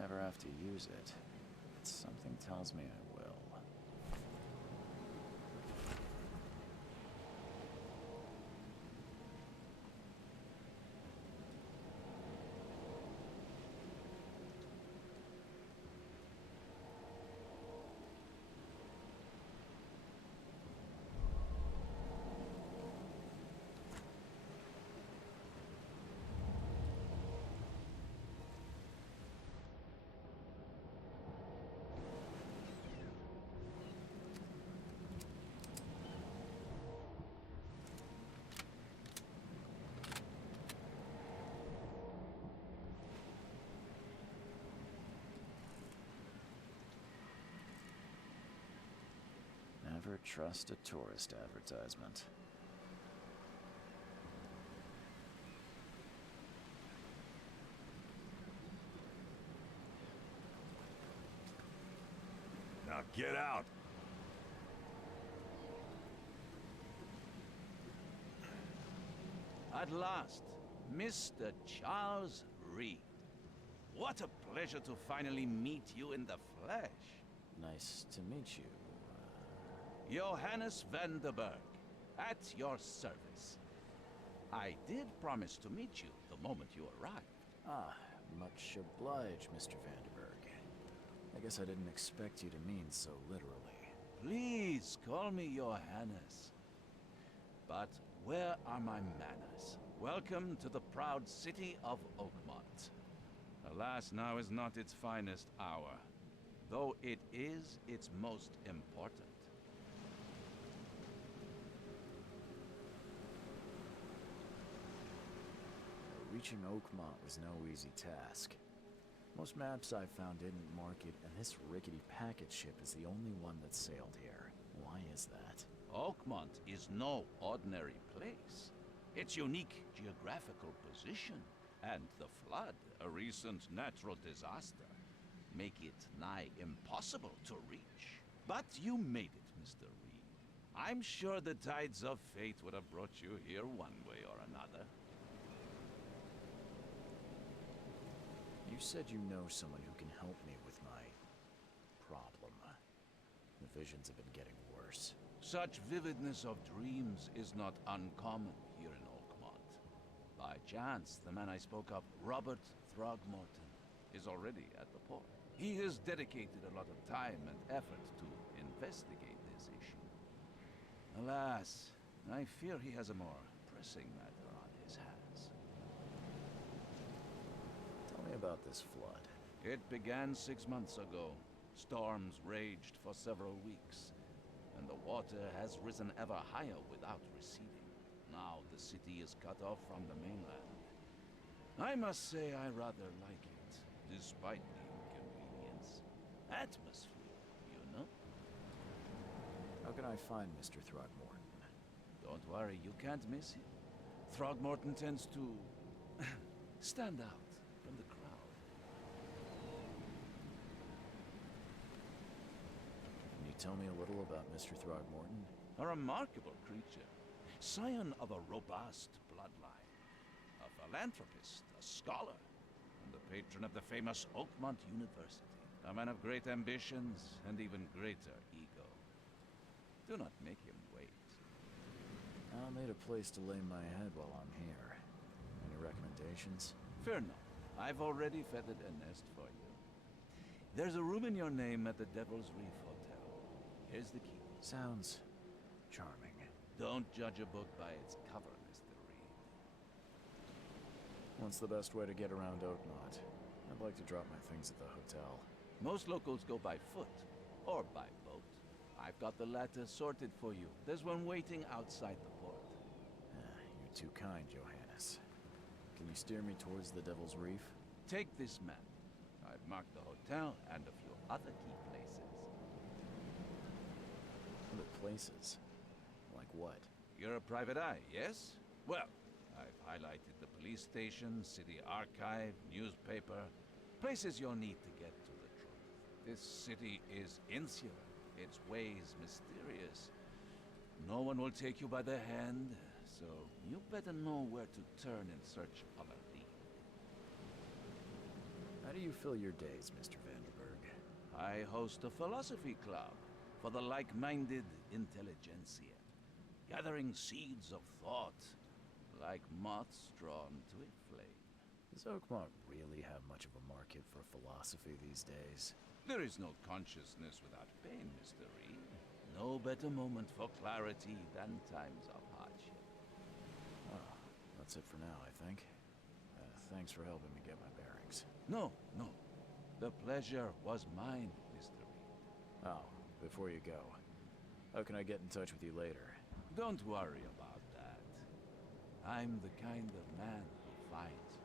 never have to use it, but something tells me I will. Never trust a tourist advertisement. Now get out! At last, Mr. Charles Reed. What a pleasure to finally meet you in the flesh. Nice to meet you. Johannes van der Berg, at your service. I did promise to meet you the moment you arrived. Ah, much obliged, Mr. Vanderberg. I guess I didn't expect you to mean so literally. Please call me Johannes. But where are my manners? Welcome to the proud city of Oakmont. Alas, now is not its finest hour, though it is its most important. Reaching Oakmont was no easy task. Most maps I found didn't mark it, and this rickety packet ship is the only one that sailed here. Why is that? Oakmont is no ordinary place. Its unique geographical position and the flood, a recent natural disaster, make it nigh impossible to reach. But you made it, Mr. Reed. I'm sure the tides of fate would have brought you here one way or another. You said you know someone who can help me with my problem. The visions have been getting worse. Such vividness of dreams is not uncommon here in Oakmont. By chance, the man I spoke of, Robert Throgmorton, is already at the port. He has dedicated a lot of time and effort to investigate this issue. Alas, I fear he has a more pressing matter on his hands. Tell me about this flood. It began 6 months ago. Storms raged for several weeks, and the water has risen ever higher without receding. Now the city is cut off from the mainland. I must say I rather like it, despite the inconvenience. Atmosphere, you know? How can I find Mr. Throgmorton? Don't worry, you can't miss him. Throgmorton tends to stand out from the crowd. Can you tell me a little about Mr. Throgmorton? A remarkable creature, scion of a robust bloodline, a philanthropist, a scholar, and the patron of the famous Oakmont University. A man of great ambitions and even greater ego. Do not make him wait. I'll need a place to lay my head while I'm here. Any recommendations? Fear not. I've already feathered a nest for you. There's a room in your name at the Devil's Reef Hotel. Here's the key. Sounds charming. Don't judge a book by its cover, Mr. Reed. What's the best way to get around Oakmont? I'd like to drop my things at the hotel. Most locals go by foot, or by boat. I've got the latter sorted for you. There's one waiting outside the port. You're too kind, Johannes. Can you steer me towards the Devil's Reef? Take this map. I've marked the hotel and a few other key places. Other places? Like what? You're a private eye, yes? Well, I've highlighted the police station, city archive, newspaper, places you'll need to get to the truth. This city is insular, its ways mysterious. No one will take you by the hand, so you better know where to turn in search of a lead. How do you fill your days, Mr. Vanderberg? I host a philosophy club for the like-minded intelligentsia, gathering seeds of thought like moths drawn to a flame. Does Oakmont really have much of a market for philosophy these days? There is no consciousness without pain, Mr. Reed. No better moment for clarity than times of hardship. Oh, that's it for now, I think. Thanks for helping me get my bearings. No, no. The pleasure was mine, Mr. Reed. Oh, before you go, how can I get in touch with you later? Don't worry about that. I'm the kind of man who finds you.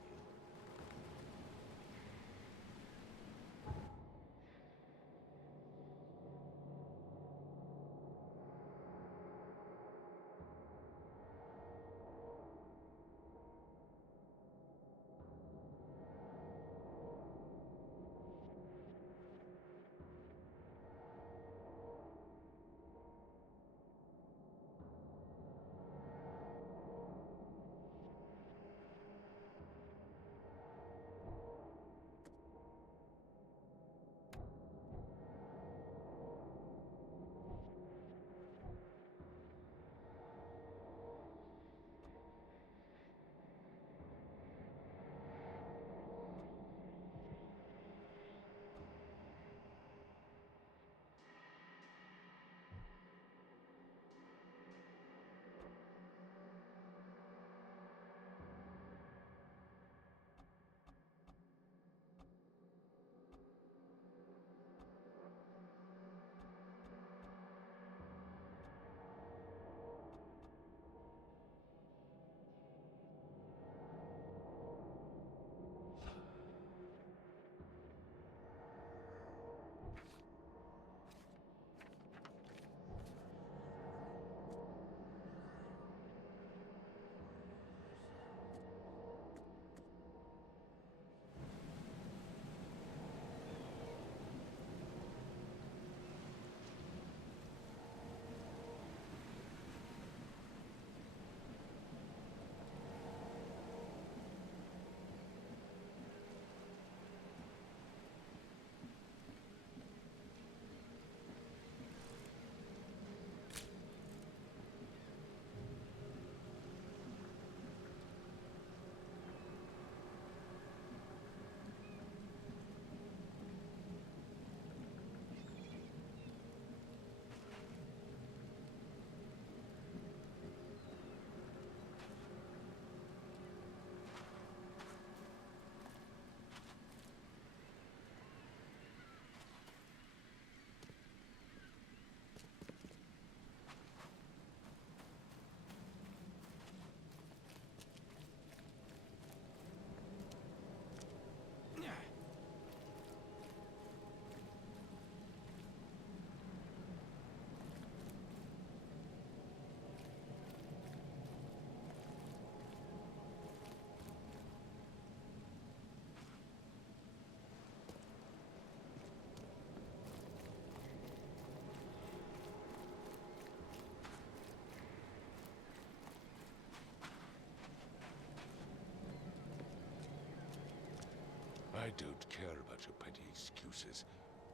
I don't care about your petty excuses.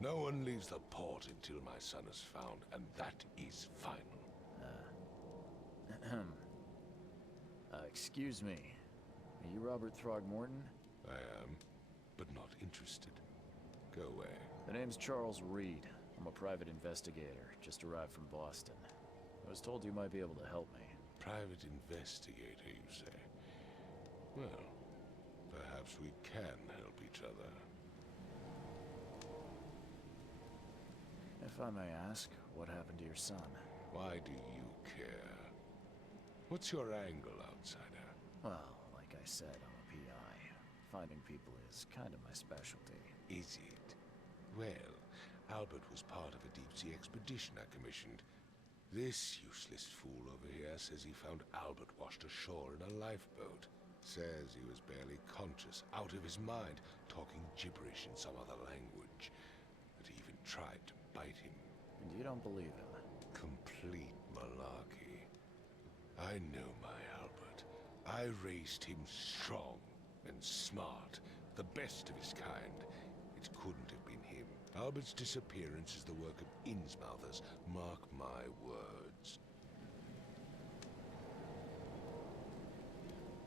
No one leaves the port until my son is found, and that is final. Excuse me. Are you Robert Throgmorton? I am, but not interested. Go away. The name's Charles Reed. I'm a private investigator, just arrived from Boston. I was told you might be able to help me. Private investigator, you say? Well, perhaps we can help each other. If I may ask, what happened to your son? Why do you care? What's your angle, outsider? Well, like I said, I'm a PI. Finding people is kind of my specialty. Is it? Well, Albert was part of a deep-sea expedition I commissioned. This useless fool over here says he found Albert washed ashore in a lifeboat. Says he was barely conscious, out of his mind, talking gibberish in some other language. That he even tried to bite him. And you don't believe him? Complete malarkey. I know my Albert. I raised him strong and smart, the best of his kind. It couldn't have been him. Albert's disappearance is the work of Innsmouthers. Mark my words.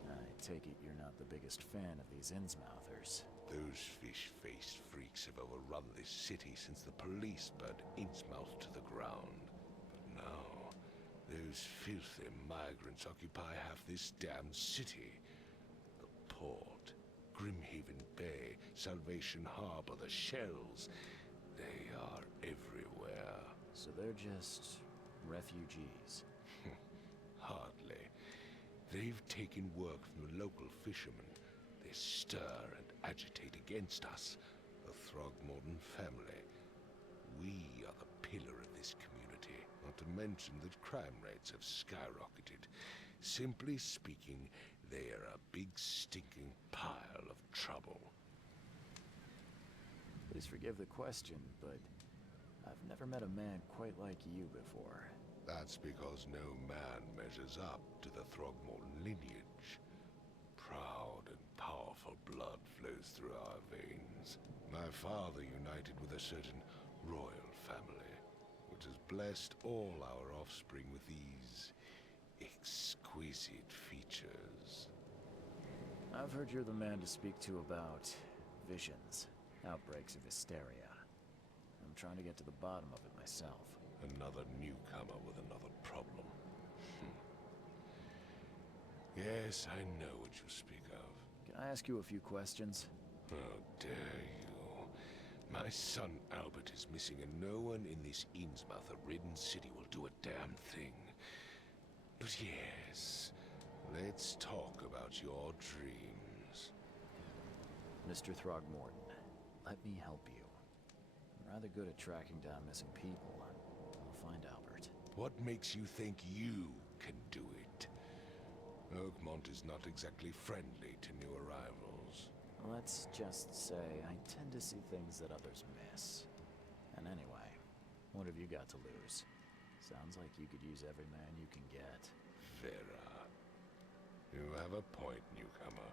I take it you're not the biggest fan of these Innsmouthers. Those fish-faced freaks have overrun this city since the police burned Innsmouth to the ground. But now, those filthy migrants occupy half this damn city. The port, Grimhaven Bay, Salvation Harbor, the shells, they are everywhere. So they're just refugees. Hardly. They've taken work from the local fishermen. They stir and agitate against us, the Throgmorton family. We are the pillar of this community, not to mention that crime rates have skyrocketed. Simply speaking, they are a big stinking pile of trouble. Please forgive the question, but I've never met a man quite like you before. That's because no man measures up to the Throgmorton lineage. Proud and powerful blood flows through our veins. My father united with a certain royal family, which has blessed all our offspring with these exquisite features. I've heard you're the man to speak to about visions, outbreaks of hysteria. I'm trying to get to the bottom of it myself. Another newcomer with another problem. Yes, I know what you speak of. Can I ask you a few questions? How dare you? My son Albert is missing, and no one in this Innsmouth-ridden city will do a damn thing. But yes, let's talk about your dreams. Mr. Throgmorton, let me help you. I'm rather good at tracking down missing people. I'll find Albert. What makes you think you can do it? Oakmont is not exactly friendly to new arrivals. Let's just say I tend to see things that others miss. And anyway, what have you got to lose? Sounds like you could use every man you can get. Vera. You have a point, newcomer.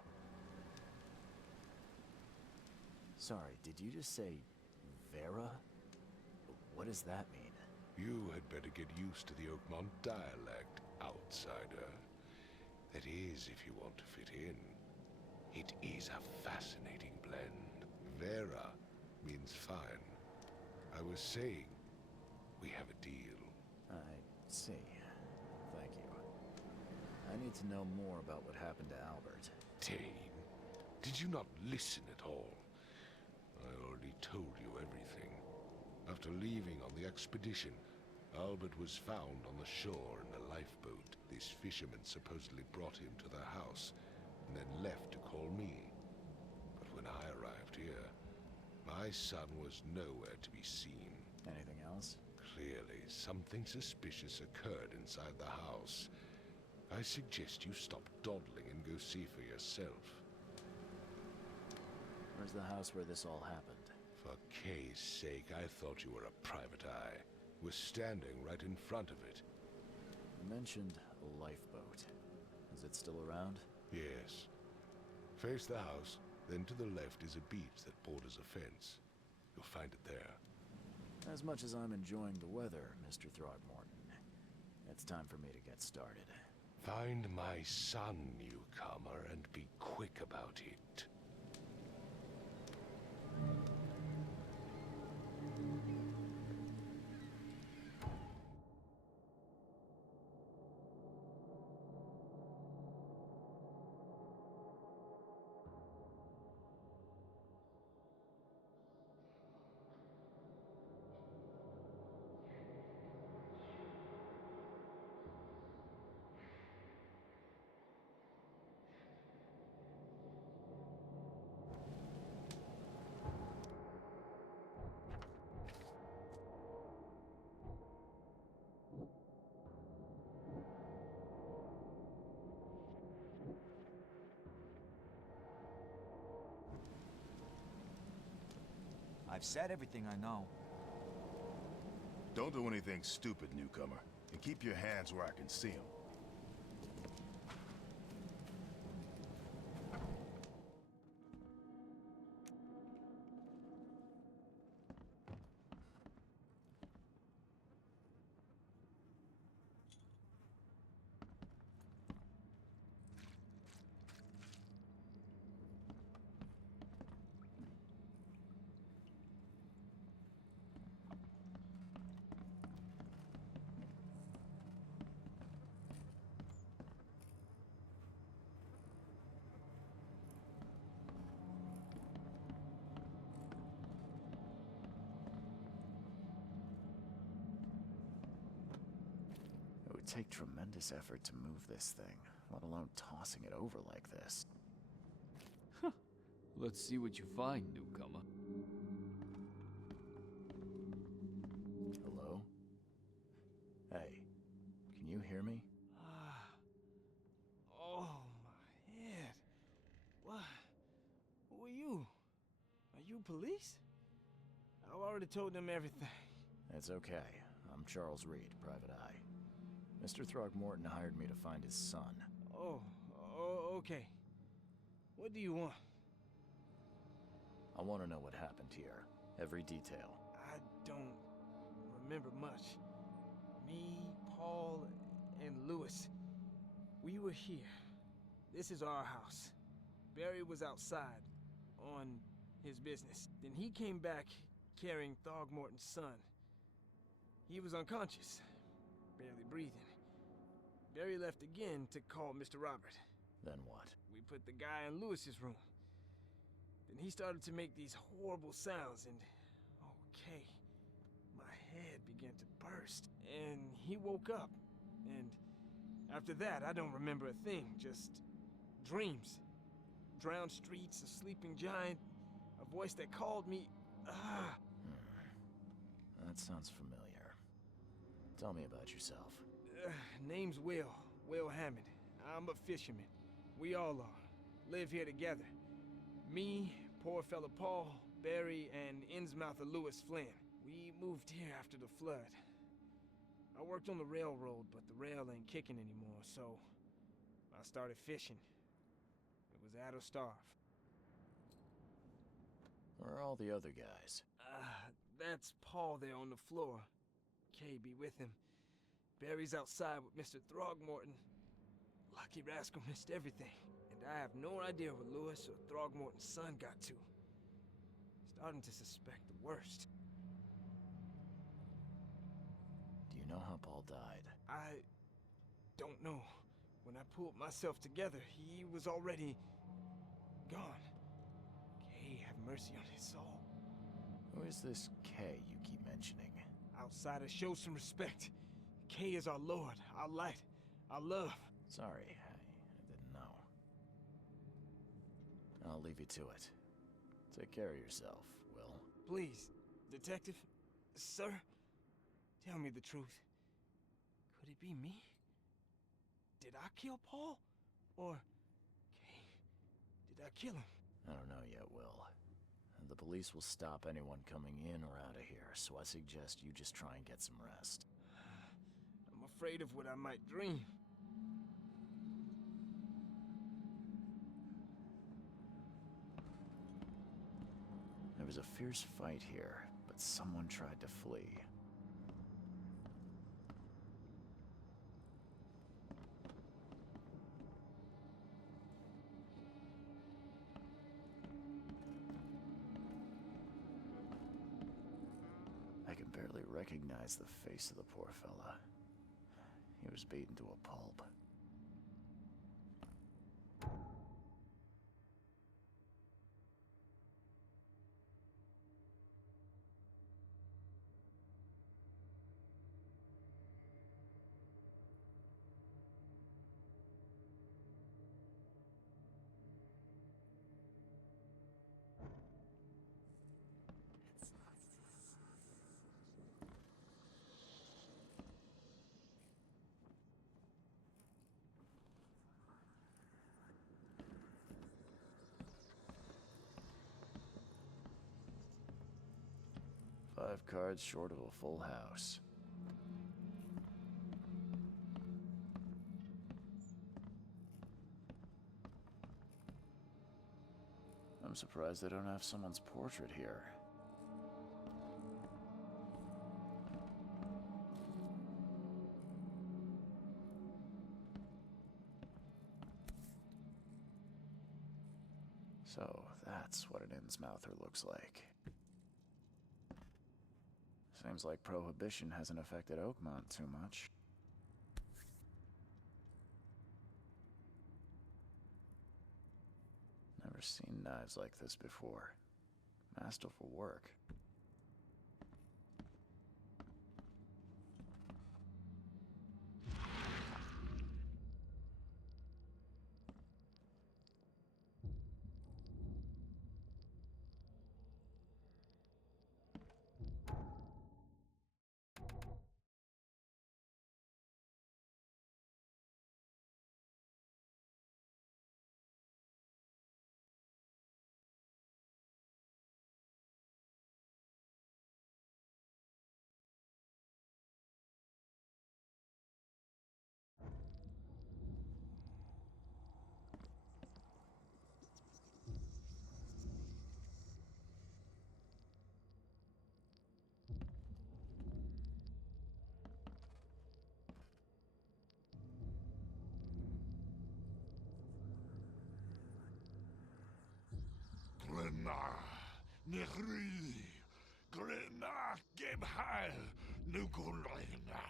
Sorry, did you just say Vera? What does that mean? You had better get used to the Oakmont dialect, outsider. That is, if you want to fit in. It is a fascinating blend. Vera means fine. I was saying, we have a deal. I see. Thank you. I need to know more about what happened to Albert. Tane, did you not listen at all? I already told you everything. After leaving on the expedition, Albert was found on the shore in a lifeboat. This fisherman supposedly brought him to their house, and then left to call me. But when I arrived here, my son was nowhere to be seen. Anything else? Clearly, something suspicious occurred inside the house. I suggest you stop dawdling and go see for yourself. Where's the house where this all happened? For Kay's sake, I thought you were a private eye. We're standing right in front of it. You mentioned a lifeboat. Is it still around? Yes. Face the house, then to the left is a beach that borders a fence. You'll find it there. As much as I'm enjoying the weather, Mr. Throgmorton, it's time for me to get started. Find my son, newcomer, and be quick about it. I've said everything I know. Don't do anything stupid, newcomer. And keep your hands where I can see them. would take tremendous effort to move this thing, let alone tossing it over like this. Let's see what you find, newcomer. Hello? Hey, can you hear me? Oh, my head. What? Who are you? Are you police? I already told them everything. It's okay. I'm Charles Reed, Private Eye. Mr. Throgmorton hired me to find his son. Oh, okay. What do you want? I want to know what happened here. Every detail. I don't remember much. Me, Paul, and Lewis. We were here. This is our house. Barry was outside, on his business. Then he came back carrying Throgmorton's son. He was unconscious, barely breathing. Barry left again to call Mr. Robert. Then what? We put the guy in Lewis's room. Then he started to make these horrible sounds and... okay. My head began to burst. And he woke up. And after that, I don't remember a thing. Just dreams. Drowned streets, a sleeping giant, a voice that called me... That sounds familiar. Tell me about yourself. Name's Will Hammond. I'm a fisherman. We all are. Live here together. Me, poor fella Paul, Barry, and Innsmouther Lewis Flynn. We moved here after the flood. I worked on the railroad, but the rail ain't kicking anymore, so I started fishing. It was at or starve. Where are all the other guys? That's Paul there on the floor. Kay be with him. Barry's outside with Mr. Throgmorton. Lucky rascal missed everything. And I have no idea where Lewis or Throgmorton's son got to. Starting to suspect the worst. Do you know how Paul died? I don't know. When I pulled myself together, he was already gone. Kay have mercy on his soul. Who is this K you keep mentioning? Outsiders, show some respect. Kay is our lord, our light, our love. Sorry, I didn't know. I'll leave you to it. Take care of yourself, Will. Please, detective, sir, tell me the truth. Could it be me? Did I kill Paul? Or, Kay, did I kill him? I don't know yet, Will. The police will stop anyone coming in or out of here, so I suggest you just try and get some rest. I'm afraid of what I might dream. There was a fierce fight here, but someone tried to flee. I can barely recognize the face of the poor fella. He was beaten to a pulp. Five cards short of a full house. I'm surprised they don't have someone's portrait here. So, that's what an Innsmouther looks like. Seems like Prohibition hasn't affected Oakmont too much. Never seen knives like this before. Masterful work. Nechri, Grena, Gebheil, Nukulina.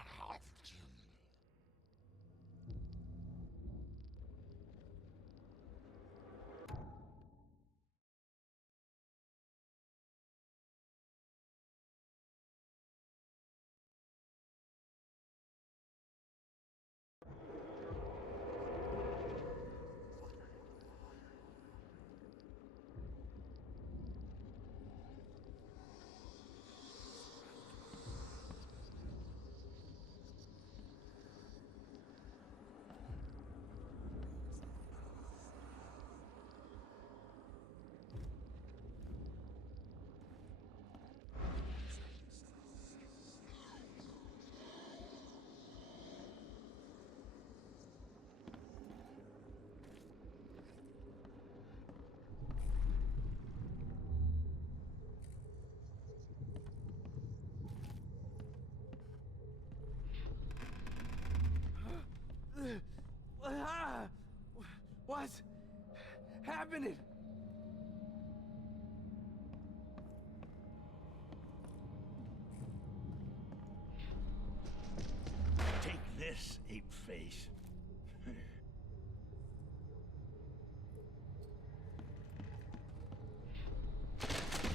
What's happening? Take this, ape face.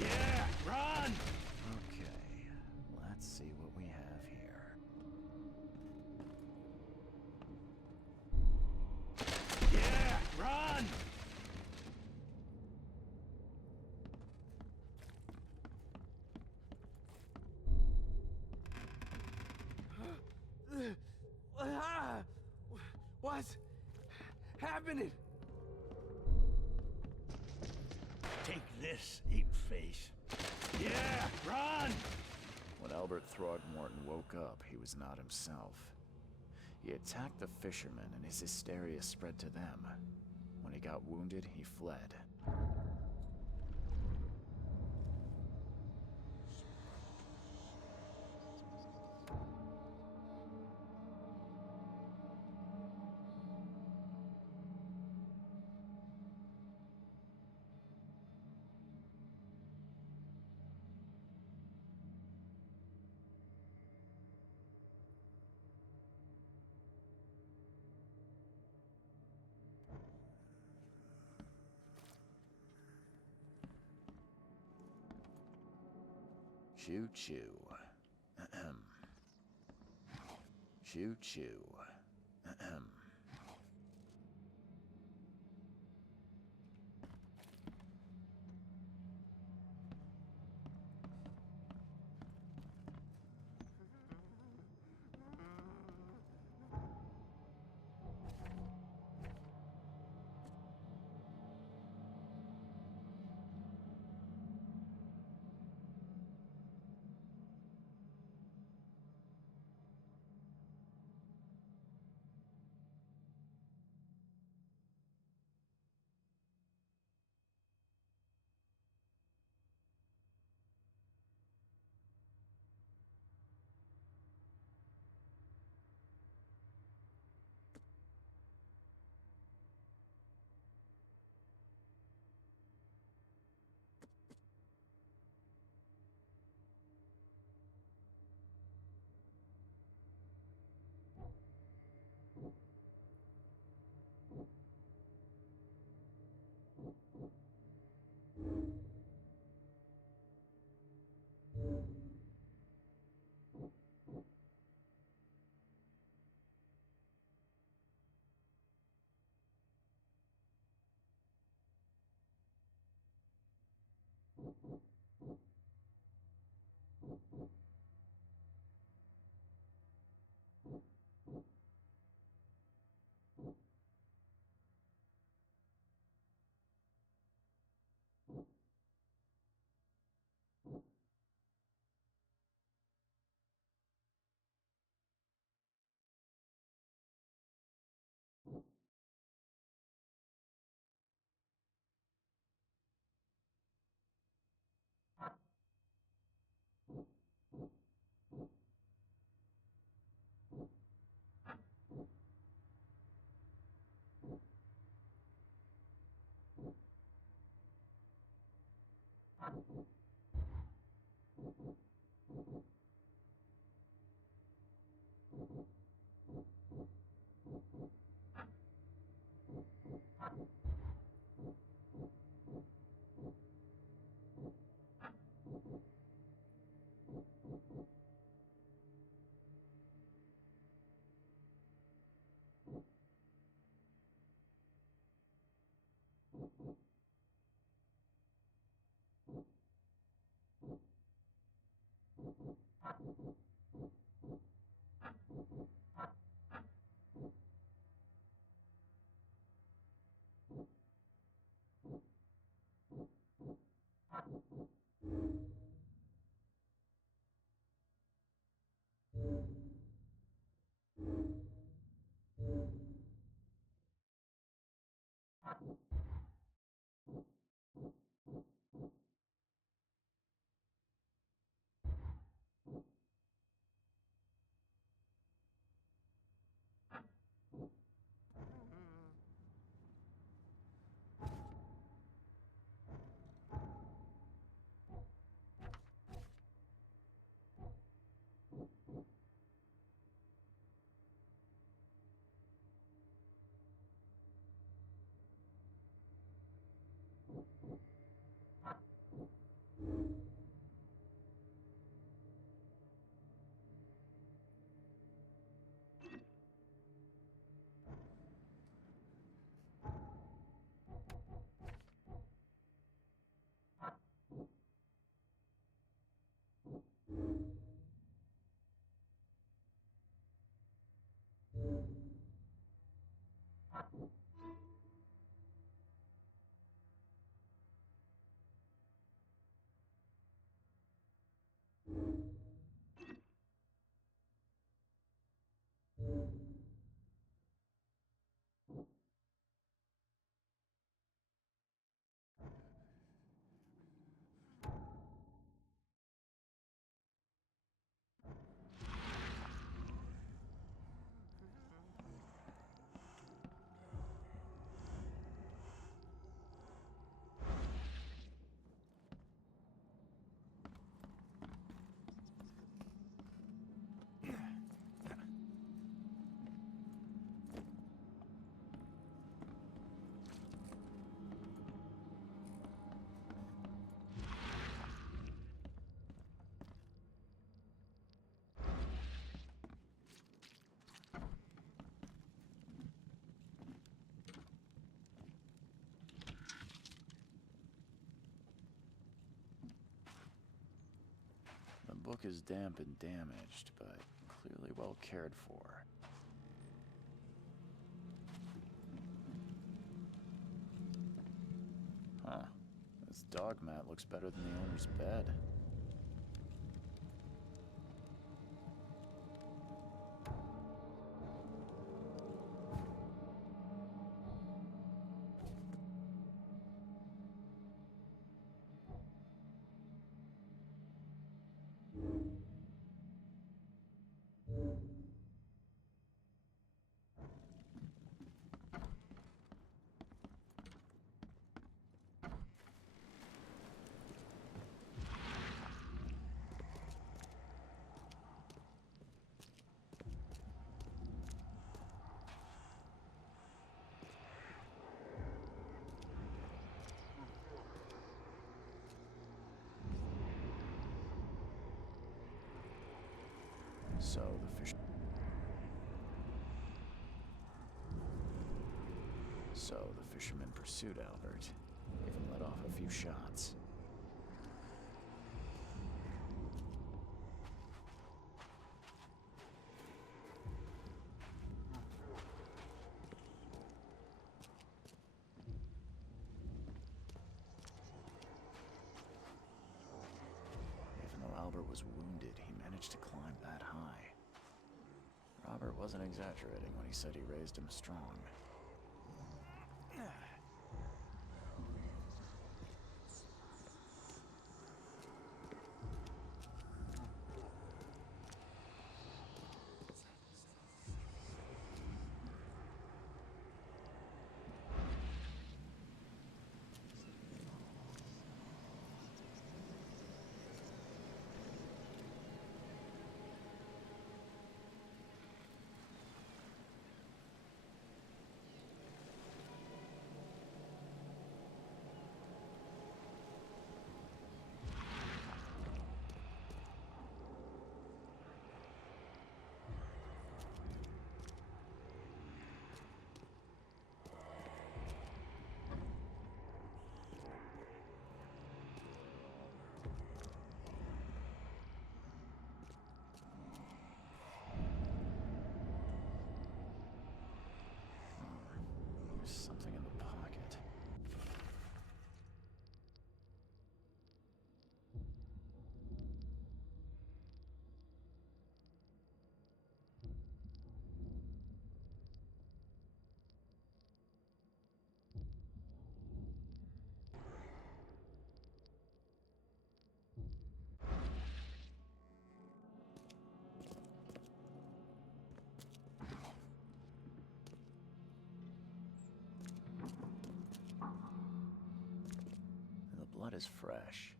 Yeah, run! Okay, let's see what we have here. Yeah, run! What's happening? Take this, ape face. Yeah, run! When Albert Throgmorton woke up, he was not himself. He attacked the fishermen, and his hysteria spread to them. When he got wounded, he fled. Choo choo. Ahem. Choo choo. Ahem. The book is damp and damaged, but clearly well cared for. Huh. This dog mat looks better than the owner's bed. So the fisherman pursued Albert, even let off a few shots. Even though Albert was wounded, he managed to climb that high. Robert wasn't exaggerating when he said he raised him strong. Something in the pocket. Blood is fresh.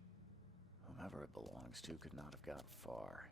Whomever it belongs to could not have gotten far.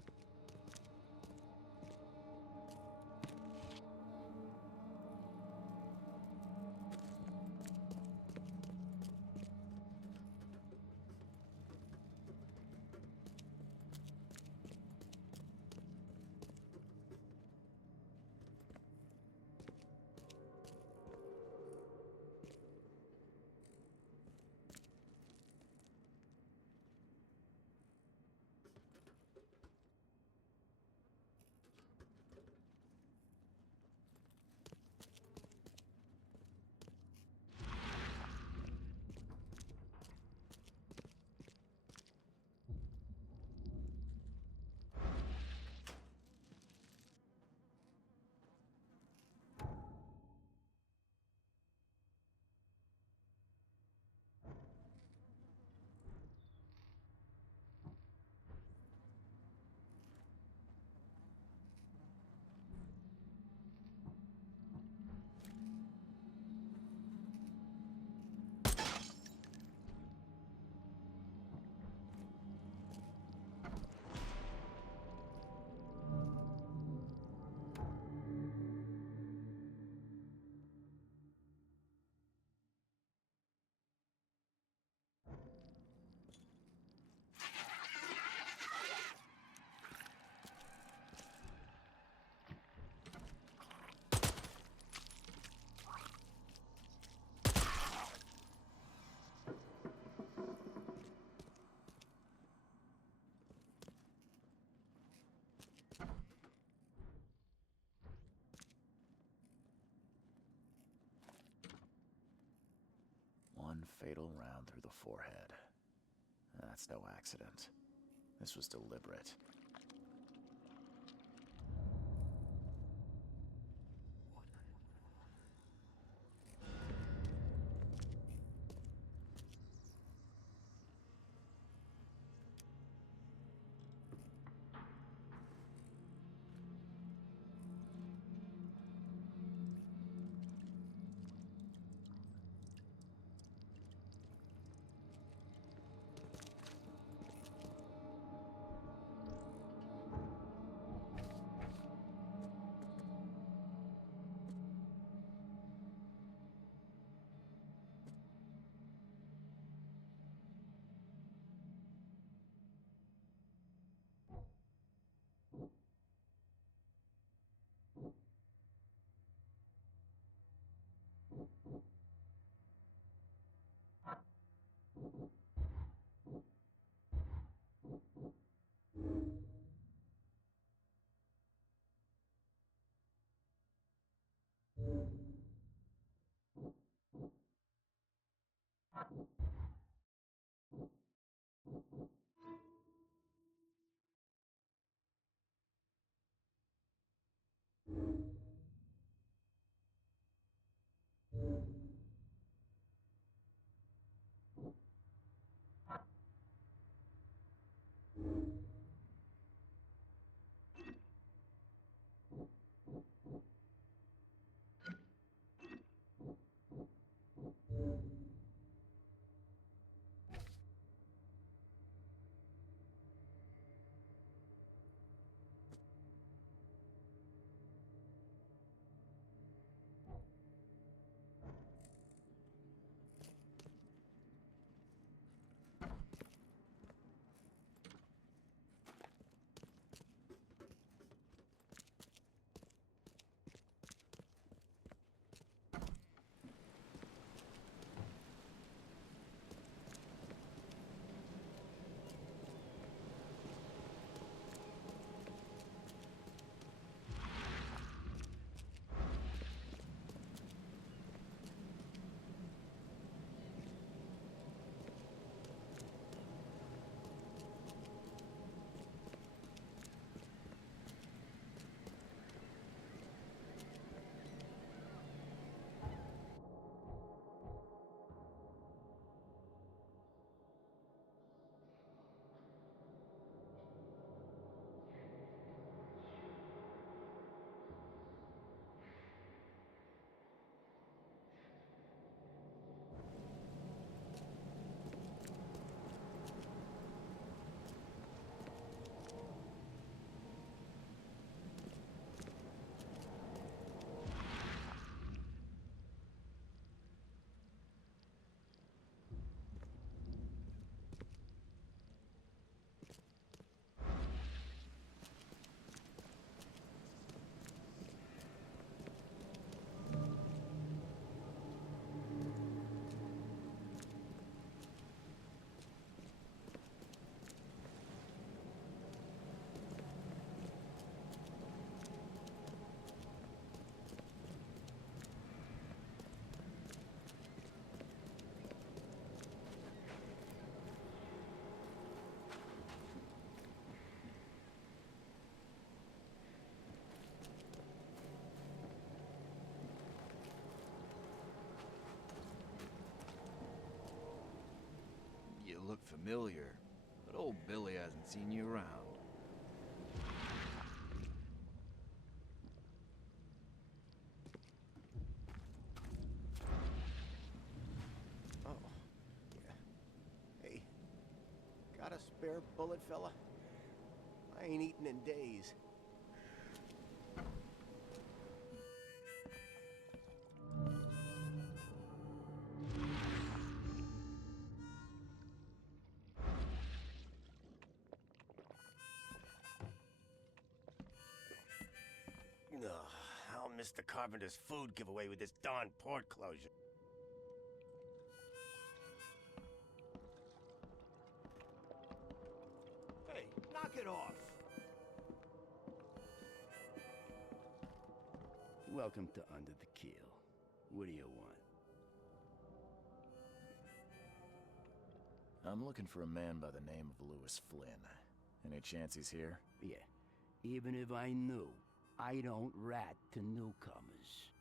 fatal round through the forehead. That's no accident. This was deliberate. You look familiar, but old Billy hasn't seen you around. Oh. Yeah. Hey, got a spare bullet, fella? I ain't eaten in days. Ugh, I'll miss the carpenter's food giveaway with this darn port closure. Hey, knock it off! Welcome to Under the Keel. What do you want? I'm looking for a man by the name of Lewis Flynn. Any chance he's here? Yeah. Even if I knew, I don't rat to newcomers.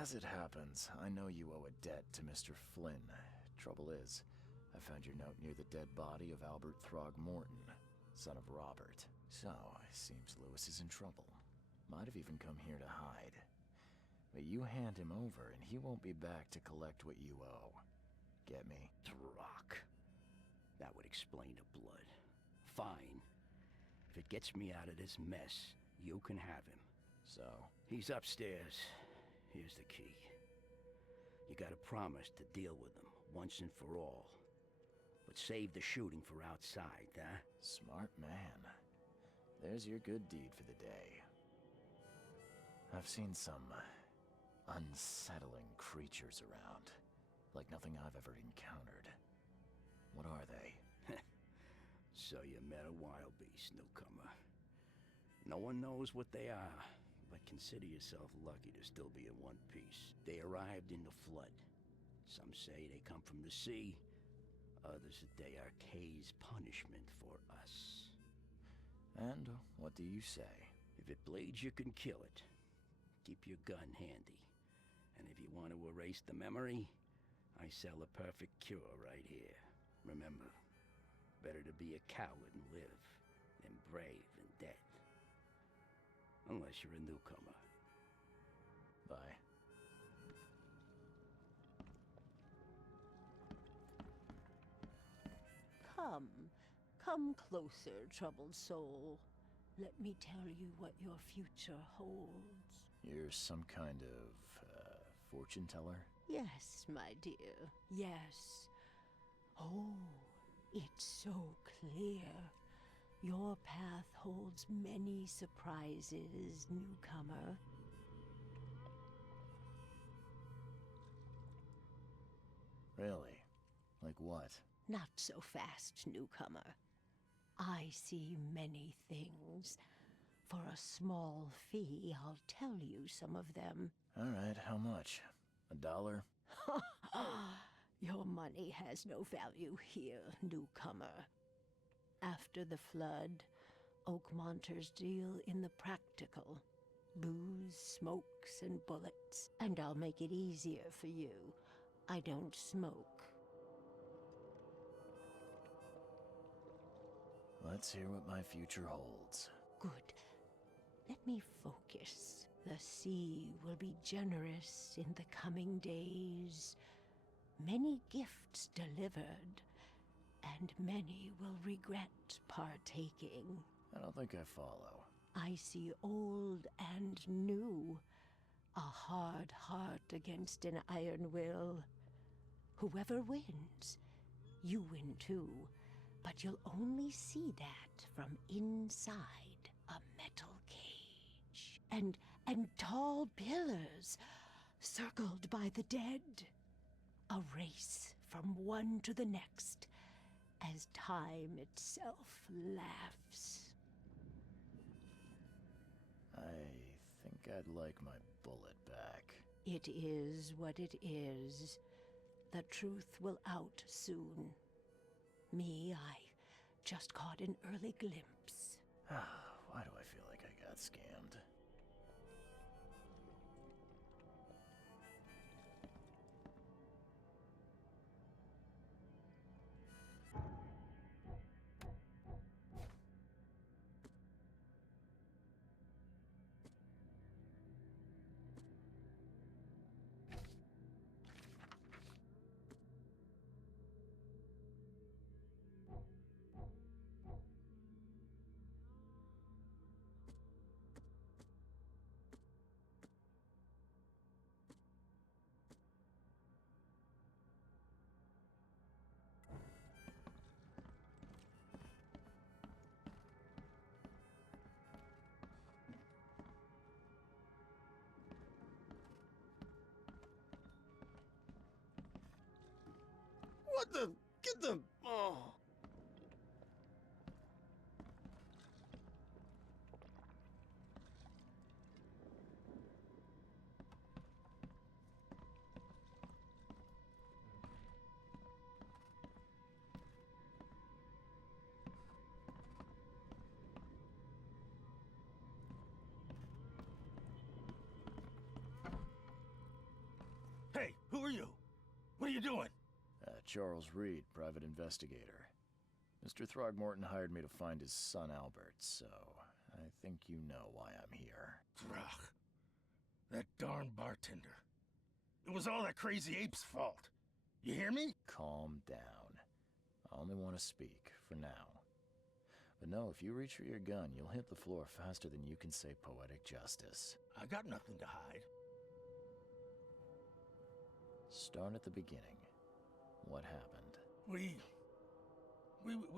As it happens, I know you owe a debt to Mr. Flynn. Trouble is, I found your note near the dead body of Albert Throgmorton, son of Robert. So, it seems Lewis is in trouble. Might have even come here to hide. But you hand him over and he won't be back to collect what you owe. Get me? Throck. That would explain the blood. Fine. If it gets me out of this mess, you can have him. So? He's upstairs. Here's the key. You gotta promise to deal with him, once and for all. But save the shooting for outside, huh? Smart man. There's your good deed for the day. I've seen some unsettling creatures around. Like nothing I've ever encountered. What are they? So you met a wild beast, newcomer. No one knows what they are, but consider yourself lucky to still be in one piece. They arrived in the flood. Some say they come from the sea. Others that they are Kay's punishment for us. And what do you say? If it bleeds, you can kill it. Keep your gun handy. And if you want to erase the memory, I sell a perfect cure right here. Remember, better to be a coward and live than brave and dead. Unless you're a newcomer. Bye. Come closer, troubled soul. Let me tell you what your future holds. You're some kind of, fortune teller? Yes, my dear, yes. Oh, it's so clear. Your path holds many surprises, newcomer. Really? Like what? Not so fast, newcomer. I see many things. For a small fee, I'll tell you some of them. All right, how much? $1? Your money has no value here, newcomer. After the flood, Oakmonters deal in the practical. Booze, smokes, and bullets. And I'll make it easier for you. I don't smoke. Let's hear what my future holds. Good. Let me focus. The sea will be generous in the coming days. Many gifts delivered, and many will regret partaking. I don't think I follow. I see old and new. A hard heart against an iron will. Whoever wins, you win too. But you'll only see that from inside a metal cage. And tall pillars, circled by the dead. A race from one to the next, as time itself laughs. I think I'd like my bullet back. It is what it is. The truth will out soon. Me, I just caught an early glimpse. Why do I feel like I got scammed? What the? Get them! Oh. Who are you? What are you doing? Charles Reed, private investigator. Mr. Throgmorton hired me to find his son Albert, so I think you know why I'm here. Throg. That darn bartender. It was all that crazy ape's fault. You hear me? Calm down. I only want to speak, for now. But no, if you reach for your gun, you'll hit the floor faster than you can say poetic justice. I got nothing to hide. Start at the beginning. What happened? We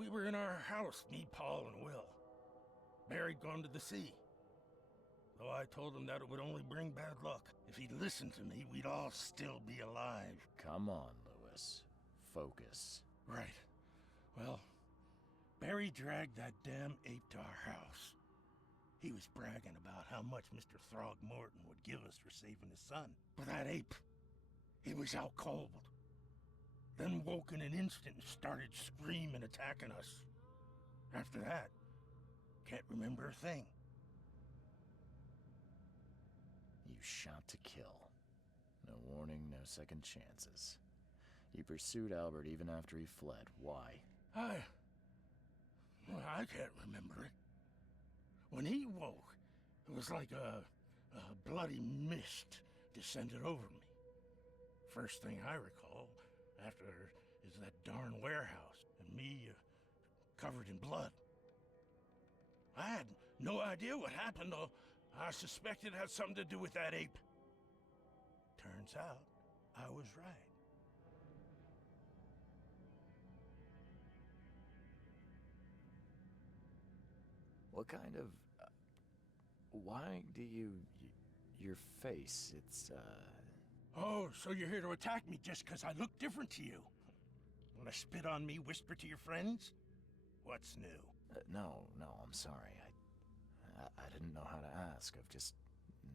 were in our house, me, Paul, and Will. Barry'd gone to the sea. Though I told him that it would only bring bad luck. If he'd listened to me, we'd all still be alive. Come on, Lewis. Focus. Right. Well, Barry dragged that damn ape to our house. He was bragging about how much Mr. Throgmorton would give us for saving his son. But that ape, he was out cold. Then woke in an instant and started screaming, attacking us. After that, can't remember a thing. You shot to kill. No warning, no second chances. You pursued Albert even after he fled. Why? I can't remember it. When he woke, it was like a bloody mist descended over me. First thing I recall after is that darn warehouse and me covered in blood. I had no idea what happened, though. I suspected it had something to do with that ape. Turns out, I was right. What kind of... why do you... your face, it's, Oh, so you're here to attack me just because I look different to you? Want to spit on me, whisper to your friends? What's new? No, I'm sorry. I didn't know how to ask. I've just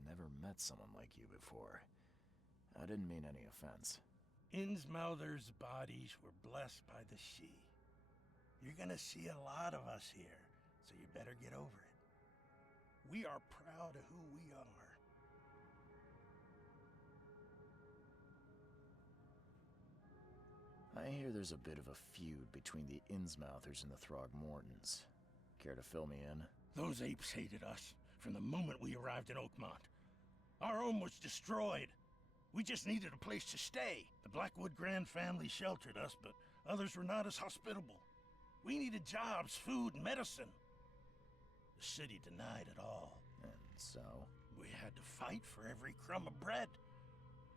never met someone like you before. I didn't mean any offense. Innsmouther's bodies were blessed by the sea. You're gonna see a lot of us here, so you better get over it. We are proud of who we are. I hear there's a bit of a feud between the Innsmouthers and the Throgmortons. Care to fill me in? Those apes hated us from the moment we arrived in Oakmont. Our home was destroyed. We just needed a place to stay. The Blackwood Grand family sheltered us, but others were not as hospitable. We needed jobs, food, and medicine. The city denied it all. And so? We had to fight for every crumb of bread.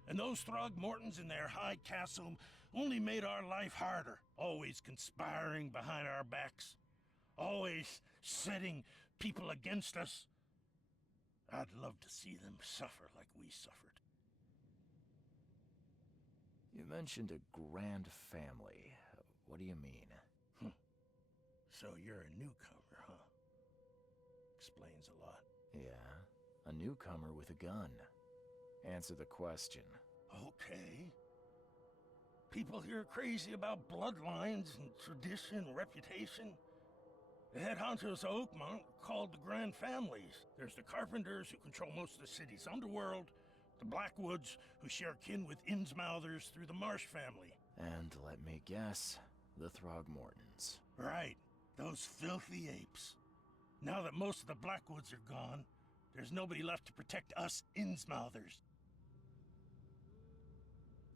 And those Throgmortons in their high castle only made our life harder. Always conspiring behind our backs. Always setting people against us. I'd love to see them suffer like we suffered. You mentioned a grand family. What do you mean? So you're a newcomer, huh? Explains a lot. Yeah, a newcomer with a gun. Answer the question. Okay. People here are crazy about bloodlines and tradition and reputation. The head honchos of Oakmont are called the Grand Families. There's the Carpenters, who control most of the city's underworld, the Blackwoods, who share kin with Innsmouthers through the Marsh family. And let me guess, the Throgmortons. Right, those filthy apes. Now that most of the Blackwoods are gone, there's nobody left to protect us Innsmouthers.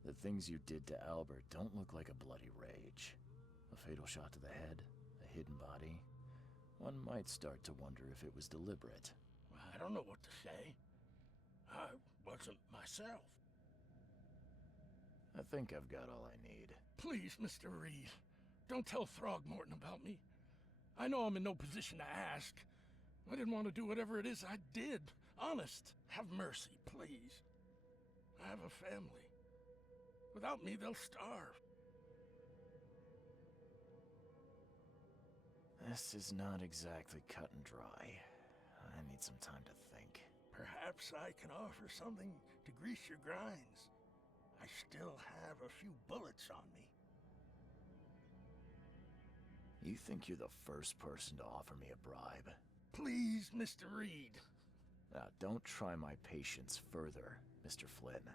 The things you did to Albert don't look like a bloody rage. A fatal shot to the head, a hidden body. One might start to wonder if it was deliberate. I don't know what to say. I wasn't myself. I think I've got all I need. Please, Mr. Reed, don't tell Throgmorton about me. I know I'm in no position to ask. I didn't want to do whatever it is I did. Honest, have mercy, please. I have a family. Without me, they'll starve. This is not exactly cut and dry. I need some time to think. Perhaps I can offer something to grease your grinds. I still have a few bullets on me. You think you're the first person to offer me a bribe? Please, Mr. Reed. Now, don't try my patience further, Mr. Flynn.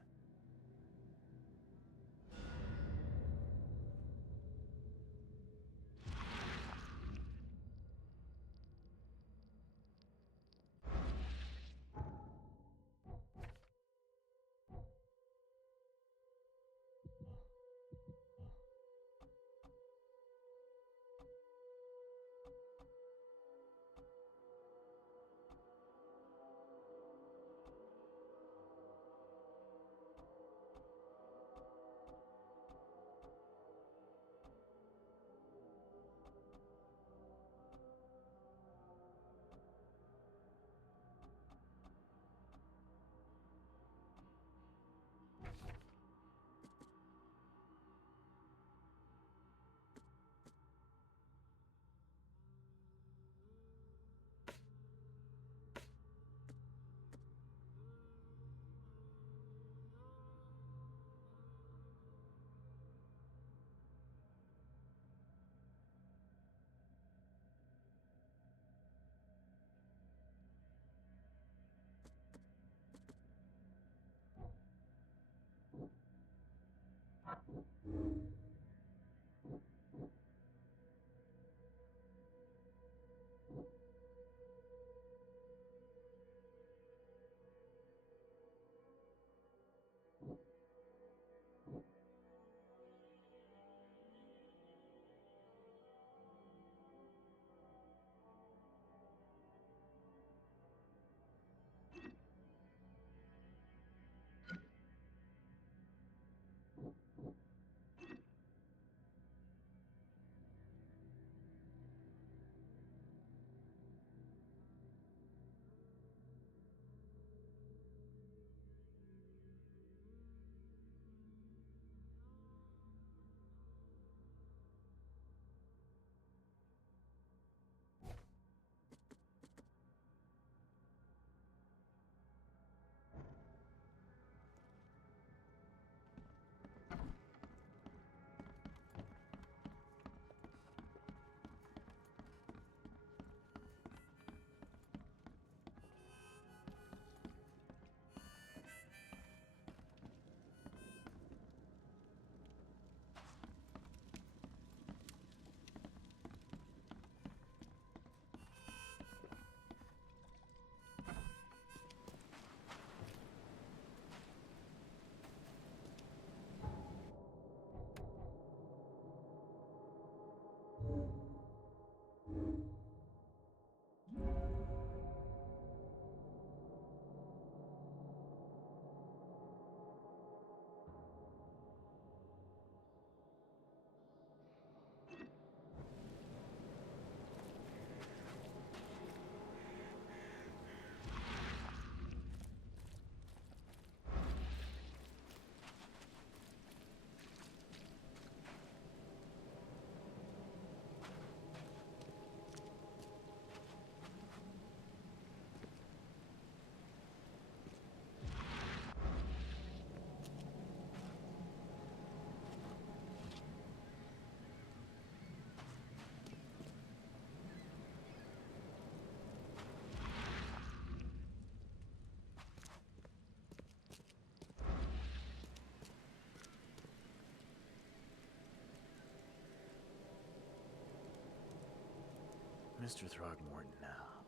Mr. Throgmorton,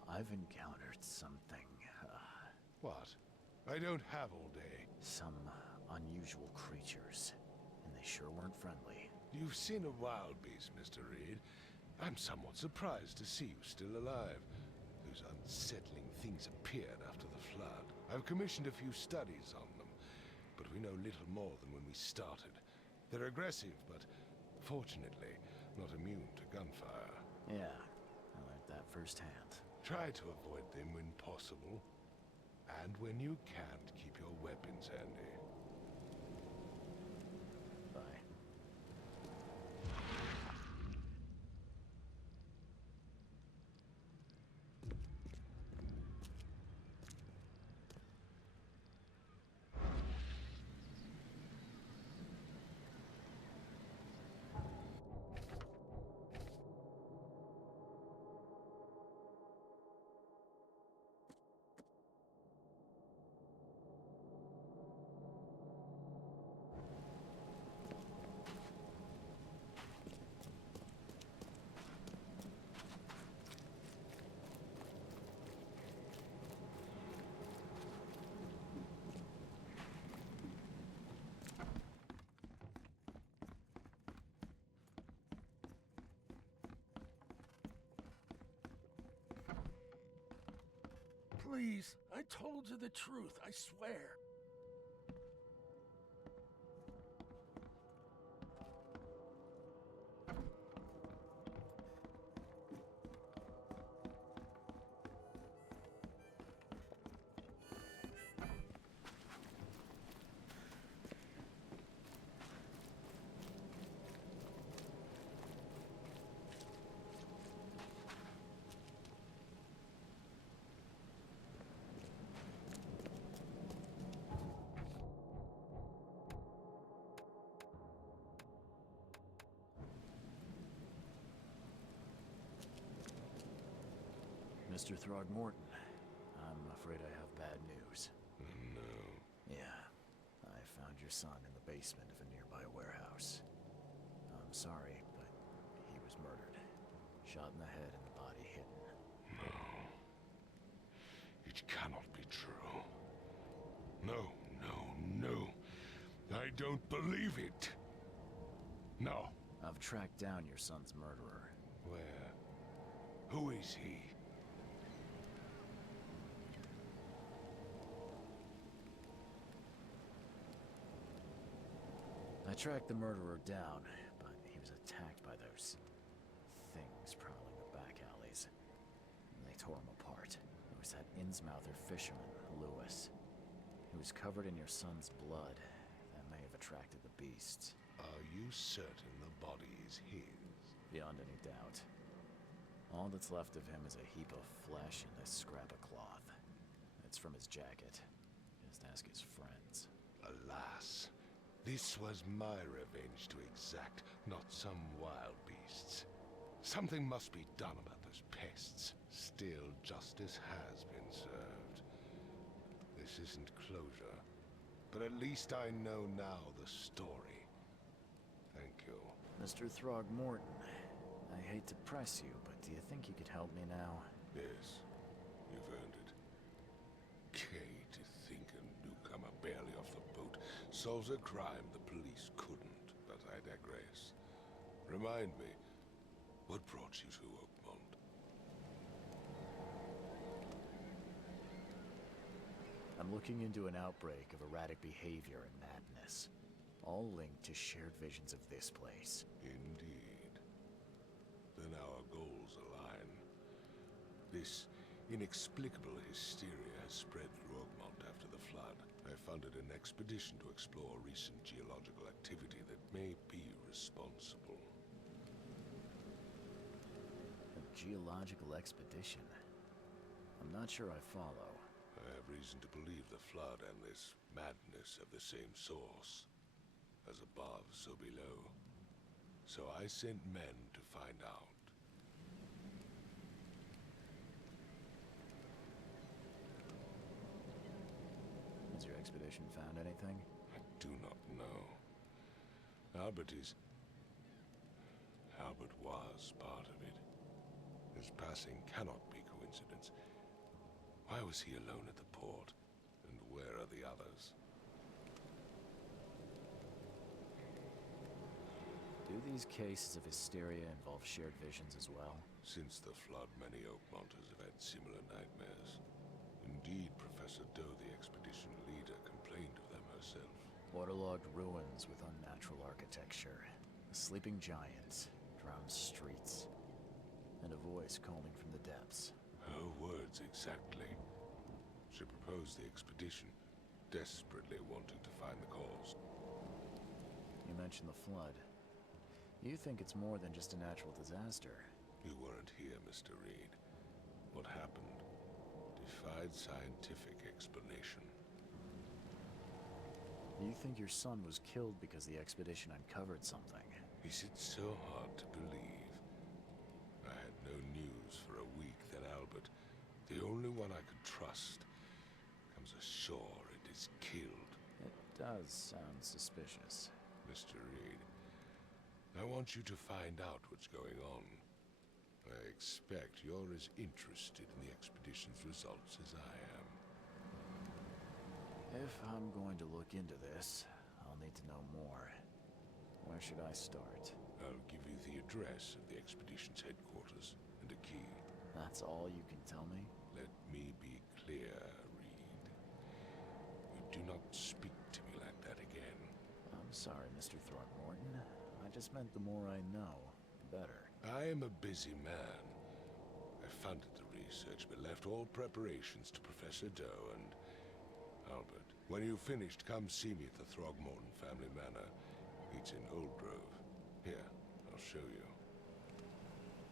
I've encountered something, What? I don't have all day. some unusual creatures, and they sure weren't friendly. You've seen a wild beast, Mr. Reed. I'm somewhat surprised to see you still alive. Those unsettling things appeared after the flood. I've commissioned a few studies on them, but we know little more than when we started. They're aggressive, but fortunately, not immune to gunfire. Yeah, I learned that firsthand. Try to avoid them when possible, and when you can't, keep your weapons handy. Bye. Please, I told you the truth, I swear. Mr. Throgmorton, I'm afraid I have bad news. No. Yeah, I found your son in the basement of a nearby warehouse. I'm sorry, but he was murdered. Shot in the head and the body hidden. No. It cannot be true. No, no, no. I don't believe it. No. I've tracked down your son's murderer. Where? Who is he? I tracked the murderer down, but he was attacked by those things prowling the back alleys. And they tore him apart. It was that Innsmouther fisherman, Lewis. He was covered in your son's blood. That may have attracted the beasts. Are you certain the body is his? Beyond any doubt. All that's left of him is a heap of flesh and this scrap of cloth. It's from his jacket. Just ask his friends. Alas. This was my revenge to exact, not some wild beasts. Something must be done about those pests. Still, justice has been served. This isn't closure, but at least I know now the story. Thank you. Mr. Throgmorton, I hate to press you, but do you think you could help me now? Yes, you've earned it. Kay, to think a newcomer barely off the boat solves a crime the police couldn't, but I digress. Remind me, what brought you to Oakmont? I'm looking into an outbreak of erratic behavior and madness, all linked to shared visions of this place. Indeed. Then our goals align. This inexplicable hysteria has spread through Oakmont after the flood. I funded an expedition to explore recent geological activity that may be responsible. A geological expedition? I'm not sure I follow. I have reason to believe the flood and this madness have the same source. As above, so below. So I sent men to find out. Has your expedition found anything? I do not know. Albert was part of it. his passing cannot be coincidence. Why was he alone at the port? And where are the others? Do these cases of hysteria involve shared visions as well? Since the flood, many Oakmonters have had similar nightmares. Indeed, Professor Doe, the expedition leader, complained of them herself. Waterlogged ruins with unnatural architecture, a sleeping giant, drowned streets, and a voice calling from the depths. Her words exactly. She proposed the expedition, desperately wanting to find the cause. You mentioned the flood. You think it's more than just a natural disaster. You weren't here, Mr. Reed. What happened defied scientific explanation. You think your son was killed because the expedition uncovered something? Is it so hard to believe? I had no news for a week, then Albert, the only one I could trust, comes ashore and is killed. It does sound suspicious. Mr. Reed, I want you to find out what's going on. I expect you're as interested in the expedition's results as I am. If I'm going to look into this, I'll need to know more. Where should I start? I'll give you the address of the expedition's headquarters and a key. That's all you can tell me? Let me be clear, Reed. You do not speak to me like that again. I'm sorry, Mr. Throckmorton. I just meant the more I know, the better. I am a busy man. I funded the research, but left all preparations to Professor Doe and Albert. When you've finished, come see me at the Throgmorton family manor. It's in Old Grove. Here, I'll show you.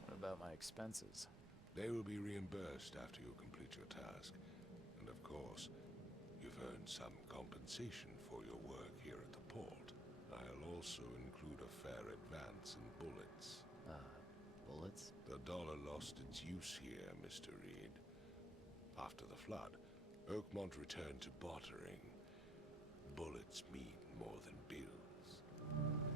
What about my expenses? They will be reimbursed after you complete your task. And of course, you've earned some compensation for your work here at the port. I'll also include a fair advance in bullets. Bullets? The dollar lost its use here, Mr. Reed. After the flood, Oakmont returned to bartering. Bullets mean more than bills.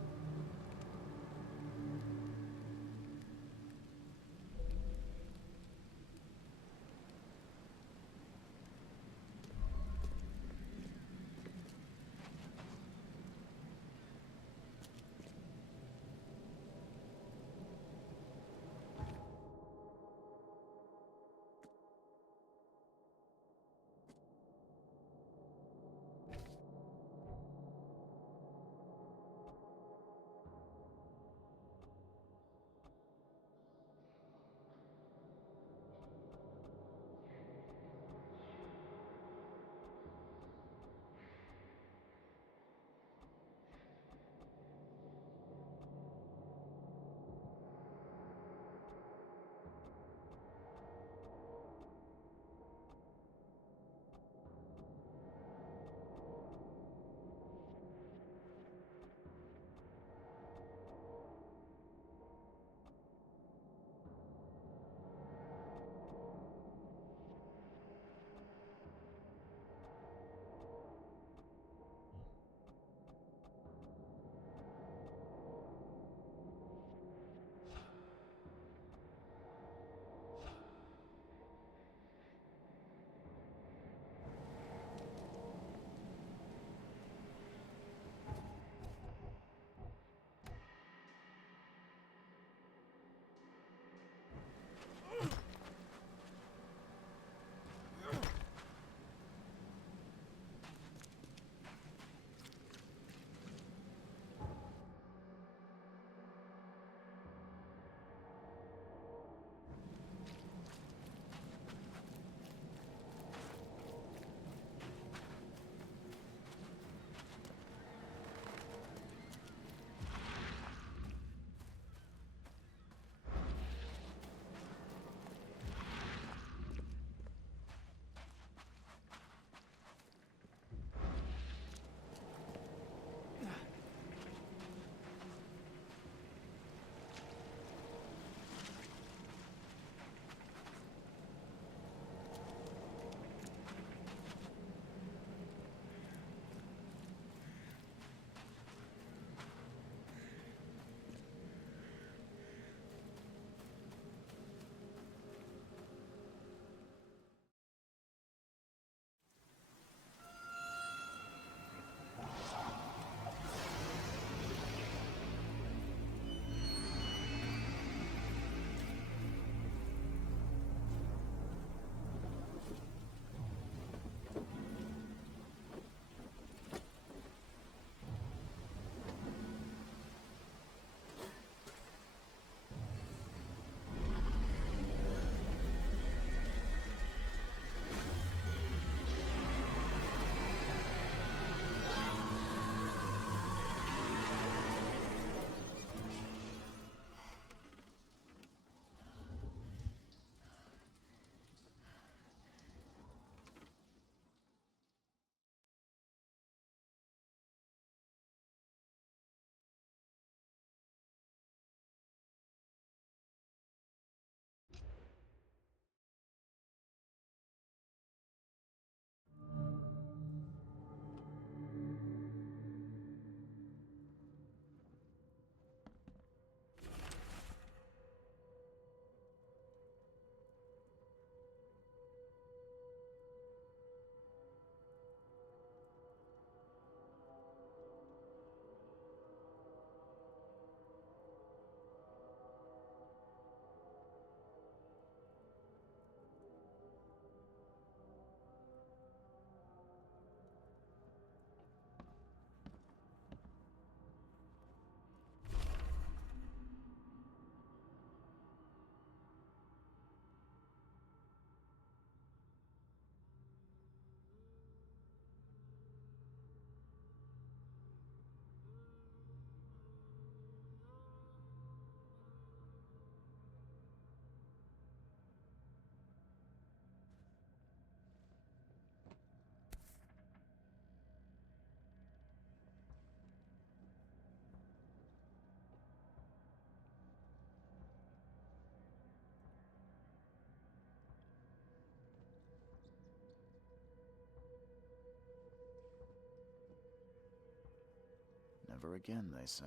never again, they say.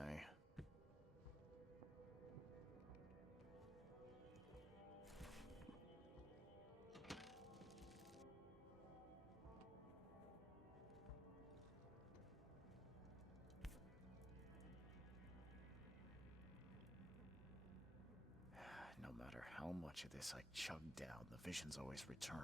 No matter how much of this I chug down, the visions always return.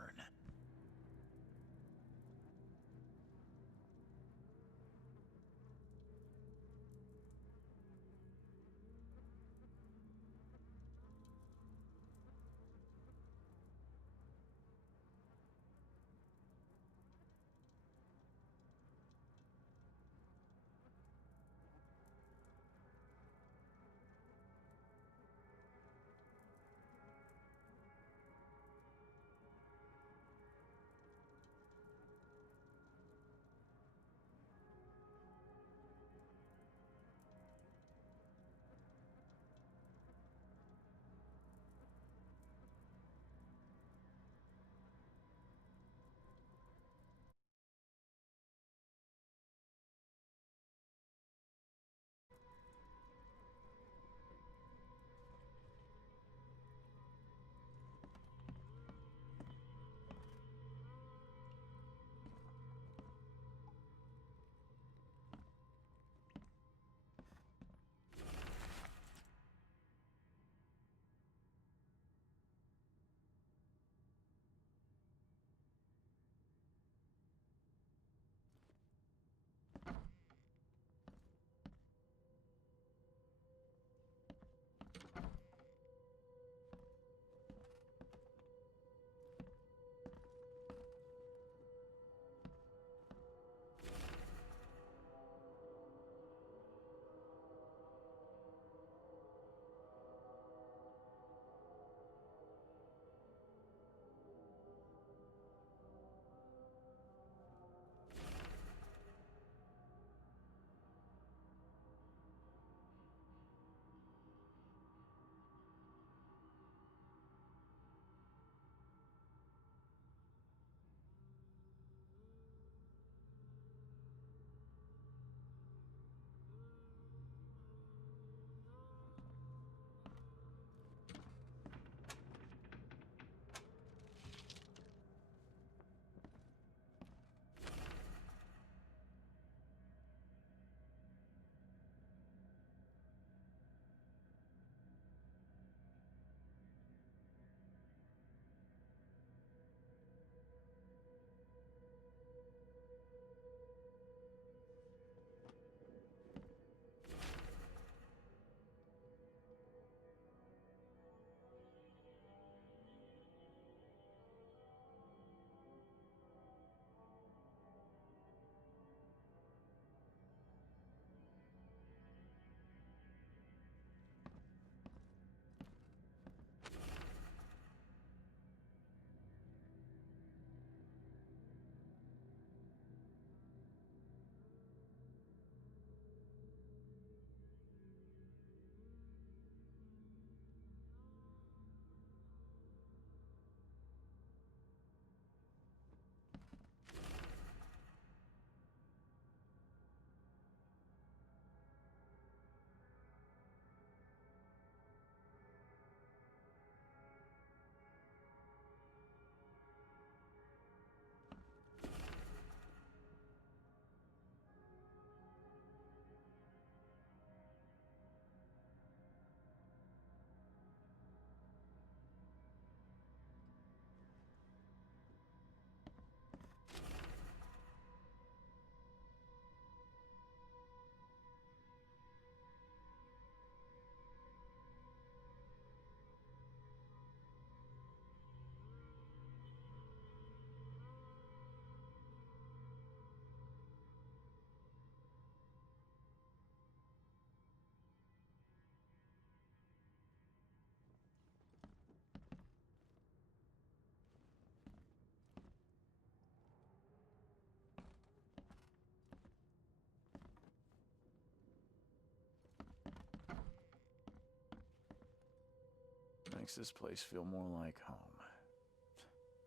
Makes this place feel more like home.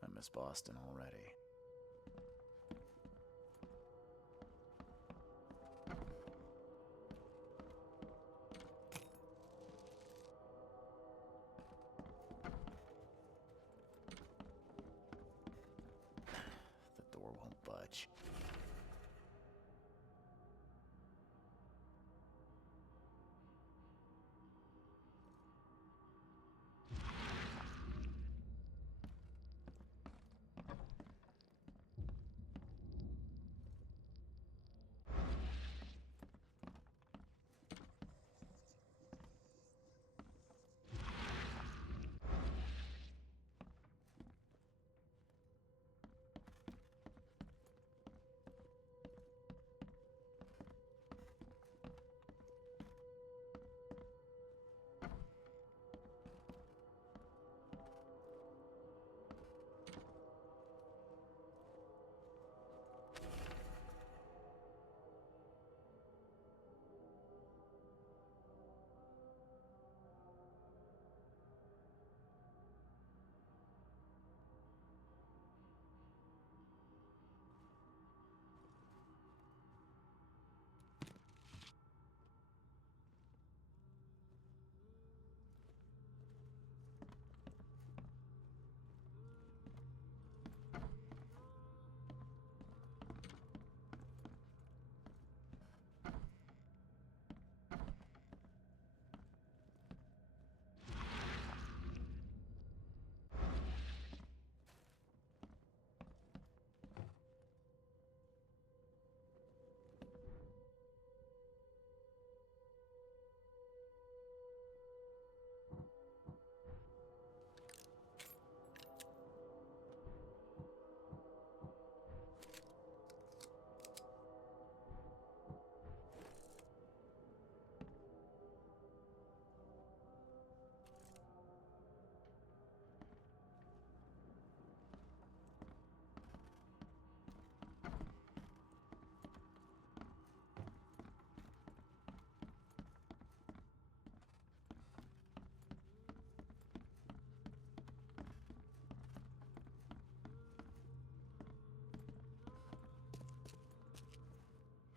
I miss Boston already. budge.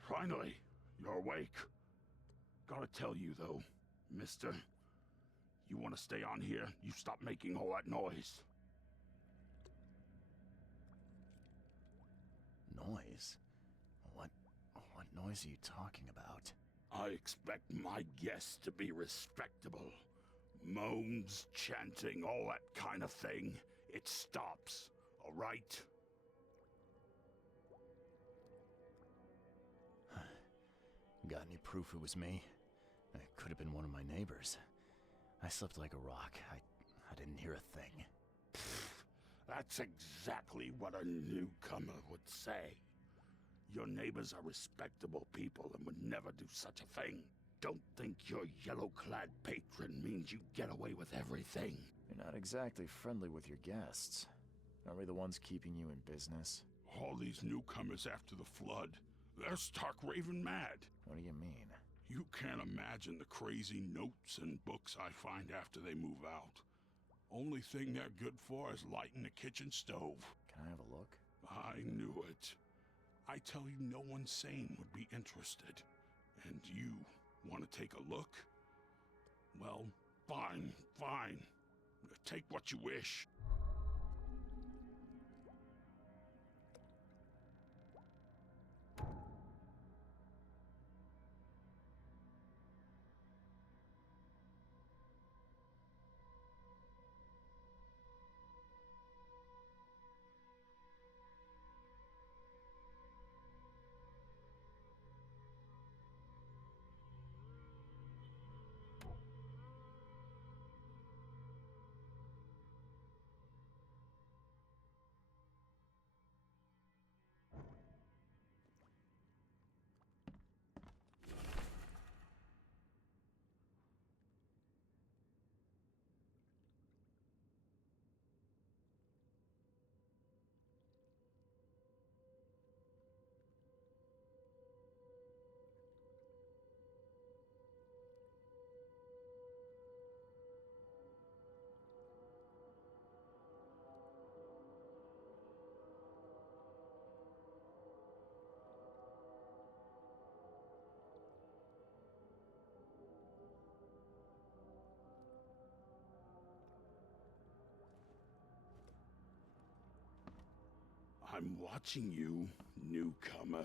Finally, you're awake. Gotta tell you, though, mister, you want to stay on here, you stop making all that noise. Noise? What noise are you talking about? I expect my guests to be respectable. Moans, chanting, all that kind of thing. It stops, all right? Got any proof it was me? It could have been one of my neighbors. I slept like a rock. I didn't hear a thing. That's exactly what a newcomer would say. Your neighbors are respectable people and would never do such a thing. Don't think your yellow-clad patron means you get away with everything. You're not exactly friendly with your guests. Are we the ones keeping you in business? All these newcomers after the flood, they're stark raving mad. What do you mean? You can't imagine the crazy notes and books I find after they move out. Only thing they're good for is lighting the kitchen stove. Can I have a look? I knew it. I tell you, no one sane would be interested. And you want to take a look? Well, fine, fine. Take what you wish. I'm watching you, newcomer.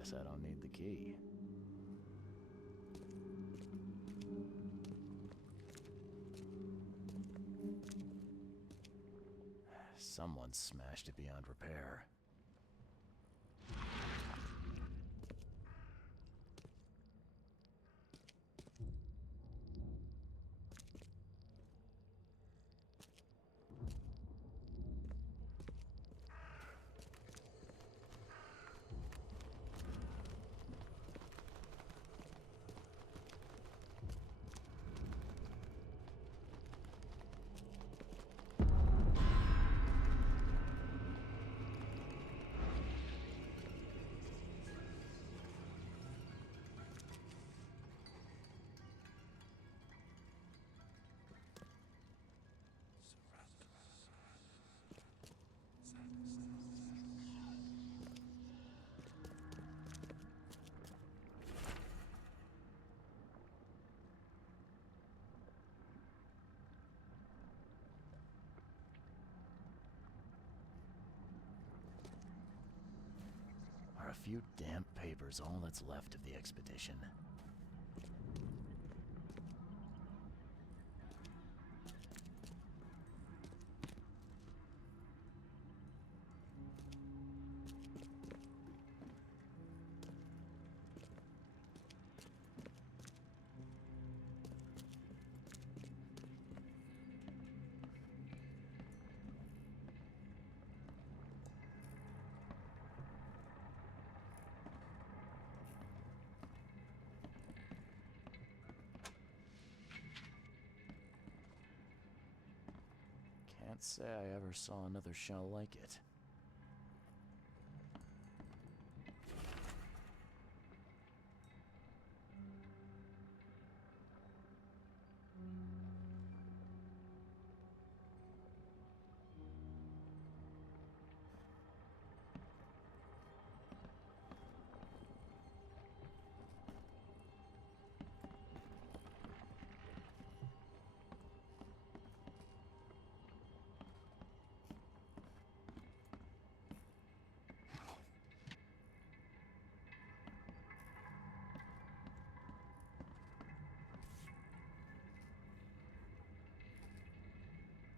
Guess I don't need the key. Someone smashed it beyond repair. Are a few damp papers all that's left of the expedition? Can't say I ever saw another shell like it.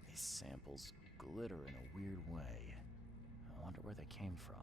These samples glitter in a weird way. I wonder where they came from.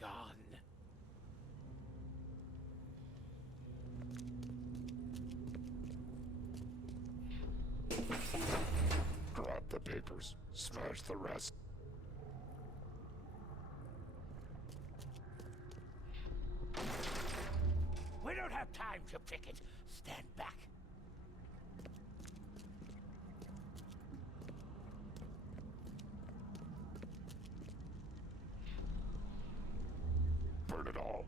gone. Grab the papers. Smash the rest. We don't have time to pick it. Stand back. Burn it all.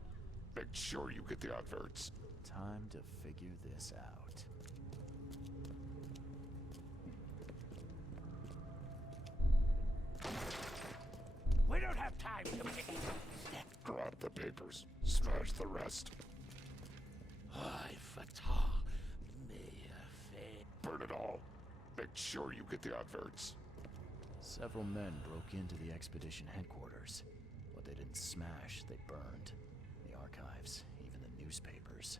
Make sure you get the adverts. Time to figure this out. We don't have time to pick it. Stand. Grab the papers. Smash the rest. I fatah. Burn it all. Make sure you get the adverts. Several men broke into the expedition headquarters. What they didn't smash, they burned. The archives, even the newspapers.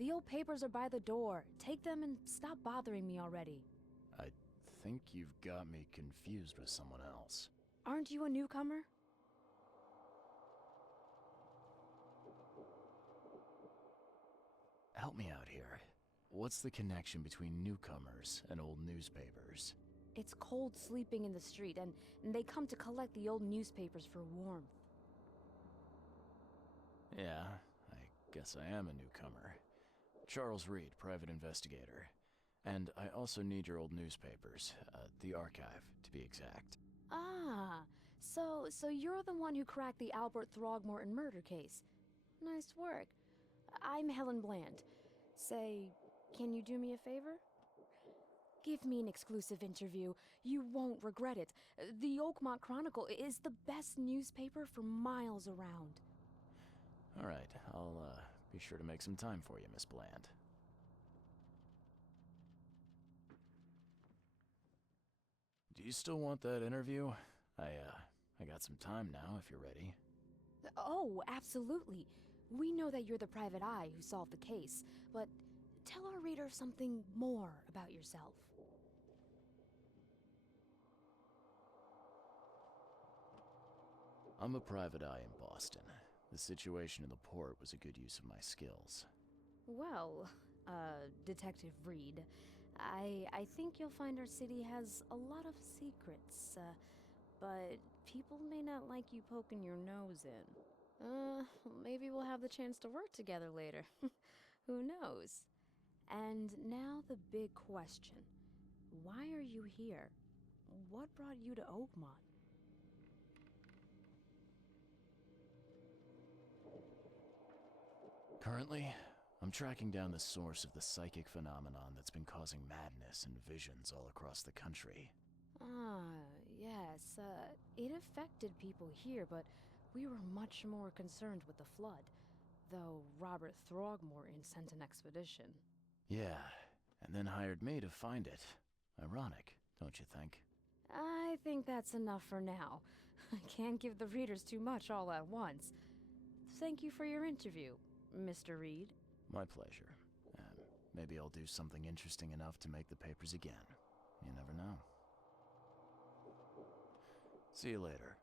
The old papers are by the door. Take them and stop bothering me already. I think you've got me confused with someone else. Aren't you a newcomer? Help me out here. What's the connection between newcomers and old newspapers? It's cold sleeping in the street, and they come to collect the old newspapers for warmth. Yeah, I guess I am a newcomer. Charles Reed, private investigator. And I also need your old newspapers, the archive, to be exact. Ah, so you're the one who cracked the Albert Throgmorton murder case. Nice work. I'm Helen Bland. Say, can you do me a favor? Give me an exclusive interview. You won't regret it. The Oakmont Chronicle is the best newspaper for miles around. All right, I'll be sure to make some time for you, Miss Bland. Do you still want that interview? I got some time now, if you're ready. Oh, absolutely. We know that you're the private eye who solved the case, but tell our readers something more about yourself. I'm a private eye in Boston. The situation in the port was a good use of my skills. Well, Detective Reed, I think you'll find our city has a lot of secrets, but people may not like you poking your nose in. Maybe we'll have the chance to work together later. Who knows? And now the big question. Why are you here? What brought you to Oakmont? Currently, I'm tracking down the source of the psychic phenomenon that's been causing madness and visions all across the country. Ah, yes, it affected people here, but we were much more concerned with the flood, though Robert Throgmorton sent an expedition. Yeah, and then hired me to find it. Ironic, don't you think? I think that's enough for now. I can't give the readers too much all at once. Thank you for your interview, Mr. Reed. My pleasure. Maybe I'll do something interesting enough to make the papers again. You never know. See you later.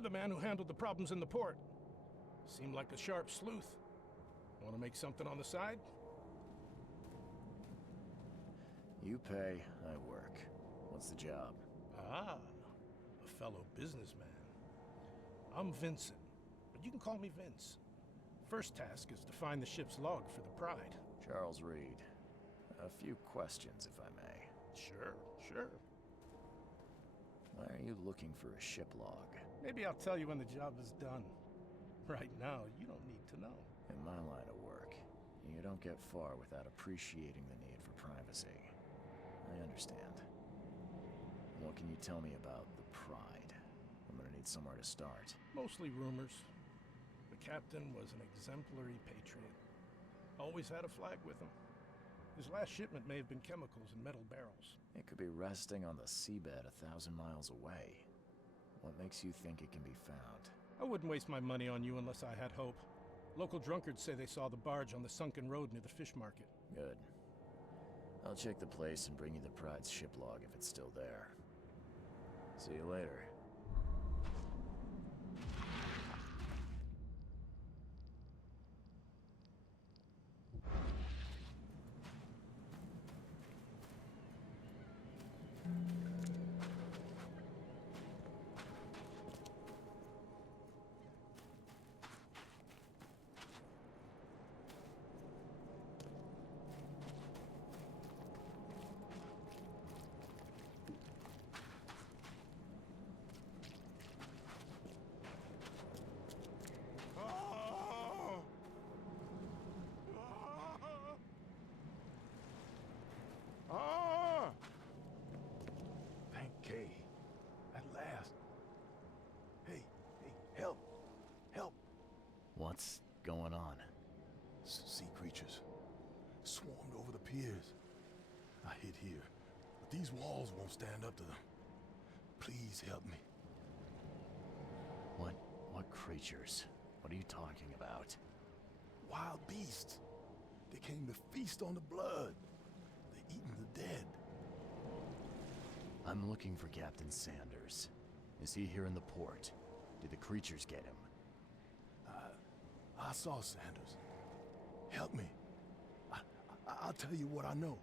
You're the man who handled the problems in the port. Seemed like a sharp sleuth. Want to make something on the side? You pay, I work. What's the job? Ah, a fellow businessman. I'm Vincent, but you can call me Vince. First task is to find the ship's log for the Pride. Charles Reed. A few questions, if I may. Sure. Why are you looking for a ship log? Maybe I'll tell you when the job is done. Right now, you don't need to know. In my line of work, you don't get far without appreciating the need for privacy. I understand. What can you tell me about the Pride? I'm gonna need somewhere to start. Mostly rumors. The captain was an exemplary patriot. Always had a flag with him. His last shipment may have been chemicals in metal barrels. It could be resting on the seabed 1,000 miles away. What makes you think it can be found? I wouldn't waste my money on you unless I had hope. Local drunkards say they saw the barge on the sunken road near the fish market. Good. I'll check the place and bring you the Pride's ship log if it's still there. See you later. Thank Kay. At last. Hey, help. Help. What's going on? Sea creatures. Swarmed over the piers. I hid here, but these walls won't stand up to them. Please help me. What creatures? What are you talking about? Wild beasts. They came to feast on the blood. They're eating the dead. I'm looking for Captain Sanders. Is he here in the port? Did the creatures get him? I saw Sanders. Help me. I'll tell you what I know.